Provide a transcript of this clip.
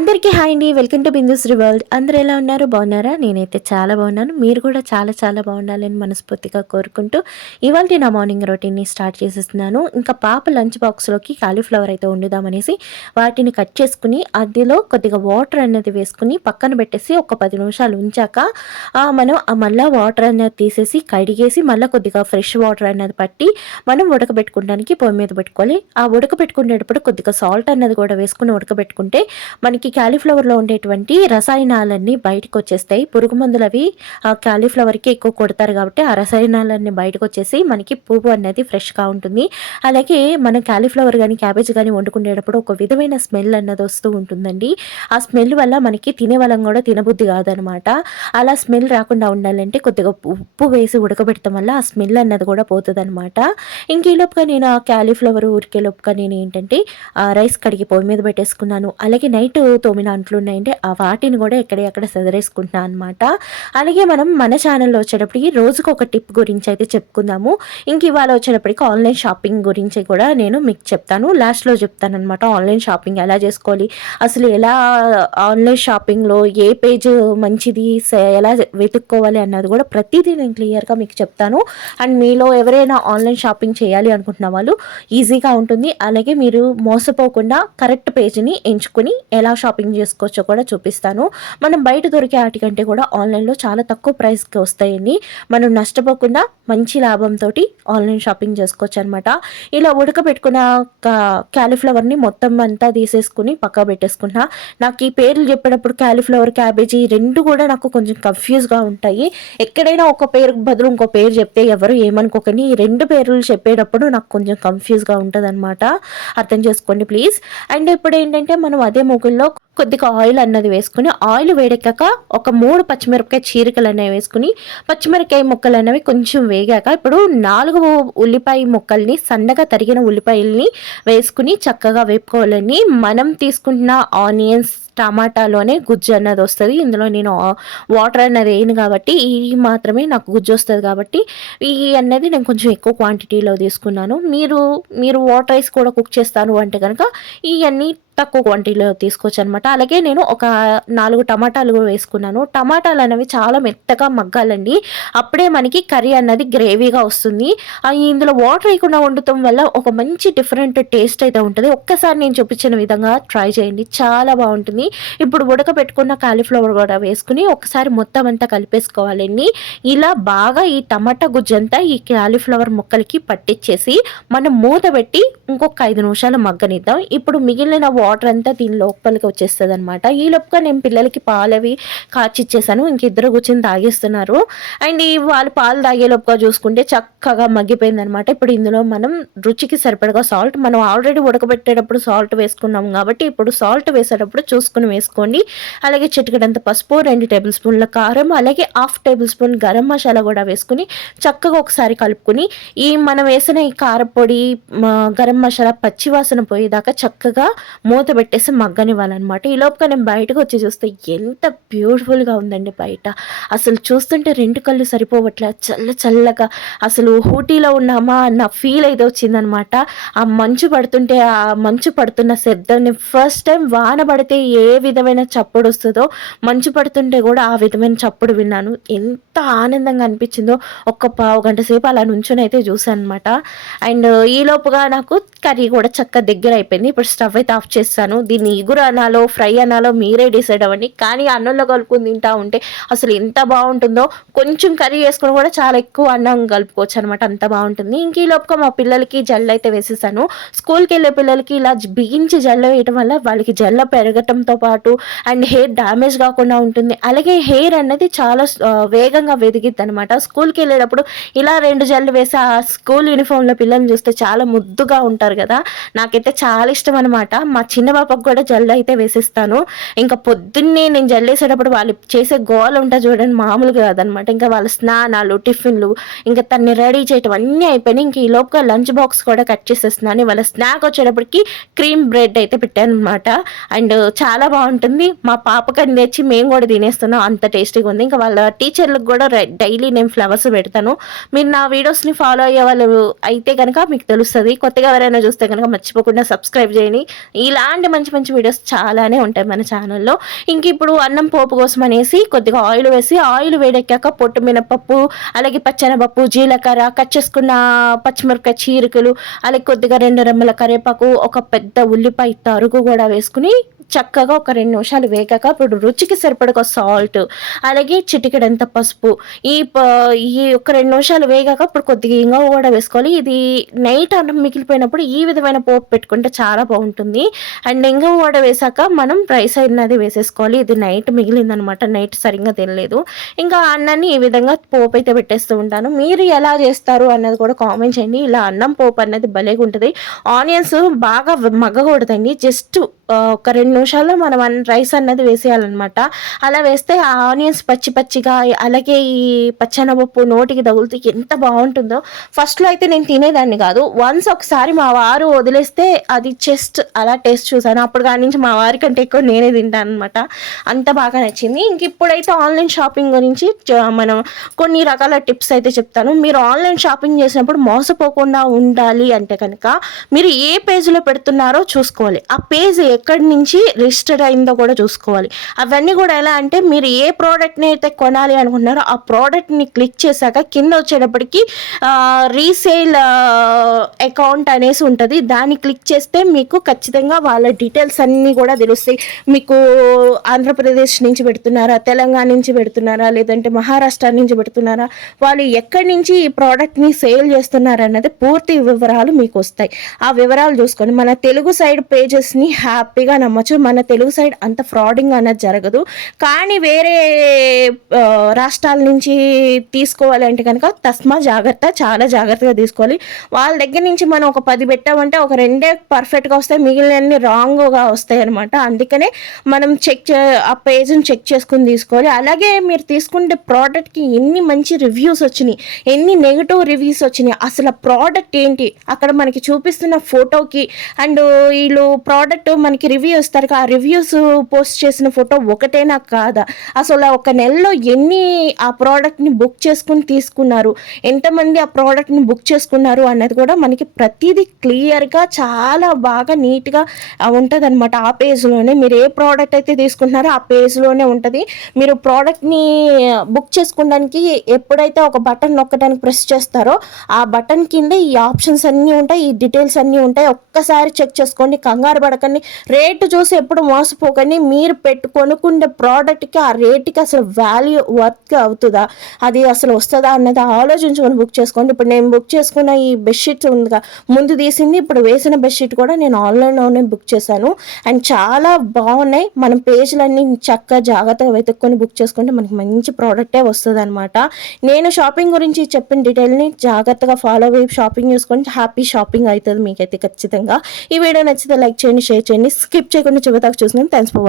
అందరికీ హాయ్ అండి. Welcome to Bindusri world. అందరూ ఎలా ఉన్నారు? బాగున్నారా? నేనైతే చాలా బాగున్నాను. మీరు కూడా చాలా చాలా బాగుండాలని మనస్ఫూర్తిగా కోరుకుంటూ ఇవాల్టి నా మార్నింగ్ రొటీన్ని స్టార్ట్ చేసేస్తున్నాను. ఇంకా పాప లంచ్ బాక్స్లోకి కాలీఫ్లవర్ అయితే వండుదామనేసి వాటిని కట్ చేసుకుని అందులో కొద్దిగా వాటర్ అనేది వేసుకుని పక్కన పెట్టేసి ఒక 10 నిమిషాలు ఉంచాక మనం మళ్ళీ వాటర్ అనేది తీసేసి కడిగేసి మళ్ళీ కొద్దిగా ఫ్రెష్ వాటర్ అనేది పట్టి మనం ఉడకబెట్టుకోవడానికి పొయ్యి మీద పెట్టుకోవాలి. ఆ ఉడకబెట్టుకునేటప్పుడు కొద్దిగా సాల్ట్ అనేది కూడా వేసుకుని ఉడకబెట్టుకుంటే మనకి క్యాలీఫ్లవర్లో ఉండేటువంటి రసాయనాలన్నీ బయటకు వచ్చేస్తాయి. పురుగు మందులు అవి క్యాలీఫ్లవర్కి ఎక్కువ కొడతారు కాబట్టి ఆ రసాయనాలన్నీ బయటకు వచ్చేసి మనకి పువ్వు అనేది ఫ్రెష్గా ఉంటుంది. అలాగే మనం క్యాలీఫ్లవర్ కానీ క్యాబేజ్ కానీ వండుకునేటప్పుడు ఒక విధమైన స్మెల్ అన్నది వస్తూ ఉంటుందండి. ఆ స్మెల్ వల్ల మనకి తినే వాళ్ళం కూడా తినబుద్ధి కాదనమాట. అలా స్మెల్ రాకుండా ఉండాలంటే కొద్దిగా ఉప్పు వేసి ఉడకబెట్టడం వల్ల ఆ స్మెల్ అన్నది కూడా పోతుంది అనమాట. ఇంకేలోపుగా నేను ఆ క్యాలీఫ్లవర్ ఉరికేలోపుగా నేను ఏంటంటే రైస్ కడిగి పొయ్యి మీద పెట్టేసుకున్నాను. అలాగే నైట్ తోమిన అంట్లు ఉన్నాయంటే ఆ వాటిని కూడా ఎక్కడెక్కడ సదరేసుకుంటున్నాను అనమాట. అలాగే మనం మన ఛానల్లో వచ్చేటప్పటికి రోజుకు ఒక టిప్ గురించి అయితే చెప్పుకుందాము. ఇంక ఇవాళ వచ్చేటప్పటికి ఆన్లైన్ షాపింగ్ గురించి కూడా నేను మీకు చెప్తాను. లాస్ట్లో చెప్తాను అనమాట. ఆన్లైన్ షాపింగ్ ఎలా చేసుకోవాలి, అసలు ఎలా ఆన్లైన్ షాపింగ్లో ఏ పేజ్ మంచిది, ఎలా వెతుక్కోవాలి అన్నది కూడా ప్రతిదీ నేను క్లియర్గా మీకు చెప్తాను. అండ్ మీలో ఎవరైనా ఆన్లైన్ షాపింగ్ చేయాలి అనుకుంటున్న వాళ్ళు ఈజీగా ఉంటుంది. అలాగే మీరు మోసపోకుండా కరెక్ట్ పేజ్ని ఎంచుకుని ఎలా షాపింగ్ చేసుకోవచ్చో కూడా చూపిస్తాను. మనం బయట దొరికే వాటికంటే కూడా ఆన్లైన్లో చాలా తక్కువ ప్రైస్కి వస్తాయండి. మనం నష్టపోకుండా మంచి లాభంతో ఆన్లైన్ షాపింగ్ చేసుకోవచ్చు అనమాట. ఇలా ఉడకబెట్టుకున్న క్యాలీఫ్లవర్ని మొత్తం అంతా తీసేసుకుని పక్క పెట్టేసుకున్నా. నాకు ఈ పేర్లు చెప్పేటప్పుడు క్యాలీఫ్లవర్, క్యాబేజీ రెండు కూడా నాకు కొంచెం కన్ఫ్యూజ్గా ఉంటాయి. ఎక్కడైనా ఒక పేరు బదులు ఇంకో పేరు చెప్తే ఎవరు ఏమనుకోకని ఈ రెండు పేర్లు చెప్పేటప్పుడు నాకు కొంచెం కన్ఫ్యూజ్గా ఉంటుంది అనమాట. అర్థం చేసుకోండి ప్లీజ్. అండ్ ఇప్పుడు ఏంటంటే మనం అదే మూగుల్లో కొద్దిగా ఆయిల్ అన్నది వేసుకుని ఆయిల్ వేడెక్కాక ఒక 3 పచ్చిమిరపకాయ చీరికలు అనేవి వేసుకుని పచ్చిమిరపకాయ ముక్కలు అనేవి కొంచెం వేగాక ఇప్పుడు 4 ఉల్లిపాయ ముక్కల్ని సన్నగా తరిగిన ఉల్లిపాయల్ని వేసుకుని చక్కగా వేపుకోవాలని. మనం తీసుకుంటున్న ఆనియన్స్ టమాటాలోనే గుజ్జు అన్నది వస్తుంది. ఇందులో నేను వాటర్ అన్నది వేయను కాబట్టి ఈ మాత్రమే నాకు గుజ్జు వస్తుంది కాబట్టి ఈ అన్నది నేను కొంచెం ఎక్కువ క్వాంటిటీలో తీసుకున్నాను. మీరు వాటర్ రైస్ కూడా కుక్ చేస్తాను అంటే కనుక ఇవన్నీ తక్కువ క్వాంటిటీలో తీసుకోవచ్చు అనమాట. అలాగే నేను ఒక 4 టమాటాలు కూడా వేసుకున్నాను. టమాటాలు అనేవి చాలా మెత్తగా మగ్గాలండి. అప్పుడే మనకి కర్రీ అన్నది గ్రేవీగా వస్తుంది. ఇందులో వాటర్ వేయకుండా వండటం వల్ల ఒక మంచి డిఫరెంట్ టేస్ట్ అయితే ఉంటుంది. ఒక్కసారి నేను చూపించిన విధంగా ట్రై చేయండి, చాలా బాగుంటుంది. ఇప్పుడు ఉడకబెట్టుకున్న కాలీఫ్లవర్ కూడా వేసుకుని ఒకసారి మొత్తం అంతా కలిపేసుకోవాలండి. ఇలా బాగా ఈ టమాటా గుజ్జంతా ఈ కాలీఫ్లవర్ ముక్కలకి పట్టించేసి మనం మూత పెట్టి ఇంకొక 5 నిమిషాలు మగ్గనిద్దాం. ఇప్పుడు మిగిలిన వాటర్ అంతా దీని లోపలికి వచ్చేస్తుంది అనమాట. ఈ లోపుగా నేను పిల్లలకి పాలు అవి కాచిచ్చేసాను. ఇంకిద్దరు కూర్చొని తాగేస్తున్నారు. అండ్ వాళ్ళు పాలు తాగే లోపుగా చూసుకుంటే చక్కగా మగ్గిపోయింది అనమాట. ఇప్పుడు ఇందులో మనం రుచికి సరిపడగా సాల్ట్, మనం ఆల్రెడీ ఉడకబెట్టేటప్పుడు సాల్ట్ వేసుకున్నాం కాబట్టి ఇప్పుడు సాల్ట్ వేసేటప్పుడు చూసుకుని వేసుకోండి. అలాగే చిటికెడంత పసుపు, 2 టేబుల్ స్పూన్ల కారం, అలాగే 1/2 టేబుల్ స్పూన్ గరం మసాలా కూడా వేసుకుని చక్కగా ఒకసారి కలుపుకుని మనం వేసిన ఈ కారపొడి, గరం మసాలా పచ్చివాసన పోయేదాకా చక్కగా మూత పెట్టేసి మగ్గనివ్వాలన్నమాట. ఈ లోపుగా నేను బయటకు వచ్చి చూస్తే ఎంత బ్యూటిఫుల్గా ఉందండి బయట. అసలు చూస్తుంటే 2 కళ్ళు సరిపోవట్లే, చల్లగా అసలు ఊటీలో ఉన్నామా అన్న ఫీల్ అయితే వచ్చిందనమాట. ఆ మంచు పడుతుంటే ఆ మంచు పడుతున్న శబ్దాన్ని ఫస్ట్ టైం వాన పడితే ఏ విధమైన చప్పుడు వస్తుందో మంచు పడుతుంటే కూడా ఆ విధమైన చప్పుడు విన్నాను. ఎంత ఆనందంగా అనిపించిందో ఒక్క పావు గంట సేపు అలా నుంచుని అయితే చూసాను అనమాట. అండ్ ఈ లోపుగా నాకు కర్రీ కూడా చక్కగా దగ్గర అయిపోయింది. ఇప్పుడు స్టవ్ అయితే ఆఫ్ చేస్తాను. దీన్ని ఇగురు అనాలో ఫ్రై అనాలో మీరే డిసైడ్ అవ్వండి. కానీ అన్నంలో కలుపుకొని తింటా ఉంటే అసలు ఎంత బాగుంటుందో. కొంచెం కర్రీ వేసుకొని కూడా చాలా ఎక్కువ అన్నం కలుపుకోవచ్చు అనమాట, అంత బాగుంటుంది. ఇంక ఈ లోపుగా మా పిల్లలకి జల్లు అయితే వేసేసాను. స్కూల్కి వెళ్ళే పిల్లలకి ఇలా బిగించి జల్లు వేయటం వల్ల వాళ్ళకి జల్ల పెరగటంతో పాటు అండ్ హెయిర్ డ్యామేజ్ కాకుండా ఉంటుంది. అలాగే హెయిర్ అనేది చాలా వేగంగా వెదిగిద్ది అనమాట. స్కూల్కి వెళ్ళేటప్పుడు ఇలా 2 జల్లు వేసి ఆ స్కూల్ యూనిఫామ్లో పిల్లల్ని చూస్తే చాలా ముద్దుగా ఉంటారు కదా. నాకైతే చాలా ఇష్టం అనమాట. మా చిన్న పాపకు కూడా జల్లు అయితే వేసిస్తాను. ఇంకా పొద్దున్నే నేను జల్లేసేటప్పుడు వాళ్ళు చేసే గోల ఉంటుంది చూడండి, మామూలుగా కాదనమాట. ఇంకా వాళ్ళ స్నానాలు, టిఫిన్లు, ఇంకా తన్ని రెడీ చేయటం అన్నీ అయిపోయినాయి. ఇంక ఈ లోపుగా లంచ్ బాక్స్ కూడా కట్ చేసేస్తున్నాను. వాళ్ళ స్నాక్ వచ్చేటప్పటికి క్రీమ్ బ్రెడ్ అయితే పెట్టాను అనమాట. అండ్ చాలా బాగుంటుంది. మా పాపకని తెచ్చి మేము కూడా తినేస్తున్నాం, అంత టేస్టీగా ఉంది. ఇంకా వాళ్ళ టీచర్లకు కూడా డైలీ నేను ఫ్లవర్స్ పెడతాను. మీరు నా వీడియోస్ని ఫాలో అయ్యే వాళ్ళు అయితే కనుక మీకు తెలుస్తుంది. కొత్తగా ఎవరైనా ఎవరైనా చూస్తే కనుక మర్చిపోకుండా సబ్స్క్రైబ్ చేయండి. ఇలాంటి మంచి మంచి వీడియోస్ చాలానే ఉంటాయి మన ఛానల్లో. ఇంక ఇప్పుడు అన్నం పోపు కోసం అనేసి కొద్దిగా ఆయిల్ వేసి, ఆయిల్ వేడెక్కాక పొట్టు మినపప్పు, అలాగే పచ్చెనపప్పు, జీలకర్ర, కట్ చేసుకున్న పచ్చిమిరపకాయ చీరికలు, అలాగే కొద్దిగా 2 రెమ్మల కరివేపాకు, ఒక పెద్ద ఉల్లిపాయ తరుగు కూడా వేసుకుని చక్కగా ఒక 2 నిమిషాలు వేగాక ఇప్పుడు రుచికి సరిపడక సాల్ట్, అలాగే చిటికెడంత పసుపు, ఈ ఒక 2 నిమిషాలు వేగాక ఇప్పుడు కొద్దిగా ఇంగువ కూడా వేసుకోవాలి. ఇది నైట్ అన్నం మిగిలిపోయినప్పుడు ఈ విధమైన పోపు పెట్టుకుంటే చాలా బాగుంటుంది. అండ్ ఇంగువ కూడా వేసాక మనం రైస్ అన్నది వేసేసుకోవాలి. ఇది నైట్ మిగిలిందనమాట, నైట్ సరిగ్గా తినలేదు. ఇంకా అన్నాన్ని ఈ విధంగా పోపు అయితే పెట్టేస్తూ ఉంటాను. మీరు ఎలా చేస్తారు అన్నది కూడా కామెంట్ చేయండి. ఇలా అన్నం పోపు అన్నది భలేగా ఉంటుంది. ఆనియన్స్ బాగా మగ్గకూడదండి, జస్ట్ ఒక 2 నిమిషాల్లో మనం రైస్ అన్నది వేసేయాలన్నమాట. అలా వేస్తే ఆ ఆనియన్స్ పచ్చి పచ్చిగా, అలాగే ఈ పచ్చెనపప్పు నోటికి తగులుతూ ఎంత బాగుంటుందో. ఫస్ట్లో అయితే నేను తినేదాన్ని కాదు. వన్స్ ఒకసారి మా వారు వదిలేస్తే అది జస్ట్ అలా టేస్ట్ చూసాను. అప్పుడు కాడి నుంచి మా వారి కంటే ఎక్కువ నేనే తింటాను అనమాట. అంత బాగా నచ్చింది. ఇంక ఇప్పుడైతే ఆన్లైన్ షాపింగ్ గురించి మనం కొన్ని రకాల టిప్స్ అయితే చెప్తాను. మీరు ఆన్లైన్ షాపింగ్ చేసినప్పుడు మోసపోకుండా ఉండాలి అంటే కనుక మీరు ఏ పేజ్లో పెడుతున్నారో చూసుకోవాలి. ఆ పేజ్ ఎక్కడి నుంచి రిజిస్టర్ అయిందో కూడా చూసుకోవాలి. అవన్నీ కూడా ఎలా అంటే మీరు ఏ ప్రోడక్ట్ని అయితే కొనాలి అనుకుంటున్నారో ఆ ప్రోడక్ట్ని క్లిక్ చేశాక కింద వచ్చేటప్పటికి రీసేల్ అకౌంట్ అనేసి ఉంటుంది. దాన్ని క్లిక్ చేస్తే మీకు ఖచ్చితంగా వాళ్ళ డీటెయిల్స్ అన్నీ కూడా తెలుస్తాయి. మీకు ఆంధ్రప్రదేశ్ నుంచి పెడుతున్నారా, తెలంగాణ నుంచి పెడుతున్నారా, లేదంటే మహారాష్ట్ర నుంచి పెడుతున్నారా, వాళ్ళు ఎక్కడి నుంచి ఈ ప్రోడక్ట్ని సేల్ చేస్తున్నారు అన్నది పూర్తి వివరాలు మీకు వస్తాయి. ఆ వివరాలు చూసుకొని మన తెలుగు సైడ్ పేజెస్ని హ్యాపీగా నమ్మచ్చు. మన తెలుగు సైడ్ అంత ఫ్రాడింగ్ అనేది జరగదు. కానీ వేరే రాష్ట్రాల నుంచి తీసుకోవాలంటే కనుక తస్మా జాగ్రత్త, చాలా జాగ్రత్తగా తీసుకోవాలి. వాళ్ళ దగ్గర నుంచి మనం ఒక 10 పెట్టామంటే ఒక 2 పర్ఫెక్ట్గా వస్తాయి, మిగిలినన్ని రాంగ్గా వస్తాయి అనమాట. అందుకనే మనం ఆ పేజ్ని చెక్ చేసుకుని తీసుకోవాలి. అలాగే మీరు తీసుకుంటే ప్రోడక్ట్కి ఎన్ని మంచి రివ్యూస్ వచ్చినాయి, ఎన్ని నెగిటివ్ రివ్యూస్ వచ్చినాయి, అసలు ప్రోడక్ట్ ఏంటి అక్కడ మనకి చూపిస్తున్న ఫోటోకి అండ్ వీళ్ళు ప్రోడక్ట్ మనకి రివ్యూ ఇస్తారు. ఆ రివ్యూస్ పోస్ట్ చేసిన ఫోటో ఒకటేనా కాదా, అసలు ఒక నెలలో ఎన్ని ఆ ప్రోడక్ట్ని బుక్ చేసుకుని తీసుకున్నారు, ఎంతమంది ఆ ప్రోడక్ట్ని బుక్ చేసుకున్నారు అన్నది కూడా మనకి ప్రతిదీ క్లియర్గా చాలా బాగా నీట్గా ఉంటుంది అనమాట. ఆ పేజ్లోనే మీరు ఏ ప్రోడక్ట్ అయితే తీసుకుంటున్నారో ఆ పేజ్లోనే ఉంటుంది. మీరు ప్రోడక్ట్ని బుక్ చేసుకోవడానికి ఎప్పుడైతే ఒక బటన్ నొక్కడానికి ప్రెస్ చేస్తారో ఆ బటన్ కింద ఈ ఆప్షన్స్ అన్నీ ఉంటాయి, ఈ డీటెయిల్స్ అన్నీ ఉంటాయి. ఒక్కసారి చెక్ చేసుకోండి, కంగారు పడకండి. రేటు చూసి ఎప్పుడు మోసపోకండి. మీరు కొనుక్కునే ప్రోడక్ట్కి ఆ రేటుకి అసలు వాల్యూ వర్త్ అవుతుందా, అది అసలు వస్తుందా అన్నది ఆలోచించుకొని బుక్ చేసుకోండి. ఇప్పుడు నేను బుక్ చేసుకున్న ఈ బెడ్షీట్స్ ఉందిగా, ముందు తీసింది ఇప్పుడు వేసిన బెడ్షీట్ కూడా నేను ఆన్లైన్లోనే బుక్ చేశాను. అండ్ చాలా బాగున్నాయి. మనం పేజీలన్నీ చక్కగా జాగ్రత్తగా వెతుక్కొని బుక్ చేసుకుంటే మనకి మంచి ప్రోడక్టే వస్తుంది అనమాట. నేను షాపింగ్ గురించి చెప్పిన డీటెయిల్ని జాగ్రత్తగా ఫాలో అయ్యి షాపింగ్ చేసుకొని హ్యాపీ షాపింగ్ అవుతుంది మీకైతే ఖచ్చితంగా. ఈ వీడియో నచ్చితే లైక్ చేయండి, షేర్ చేయండి, స్కిప్ చేయకుండా చివరిదాకా చూసినాను. Thanks for watching.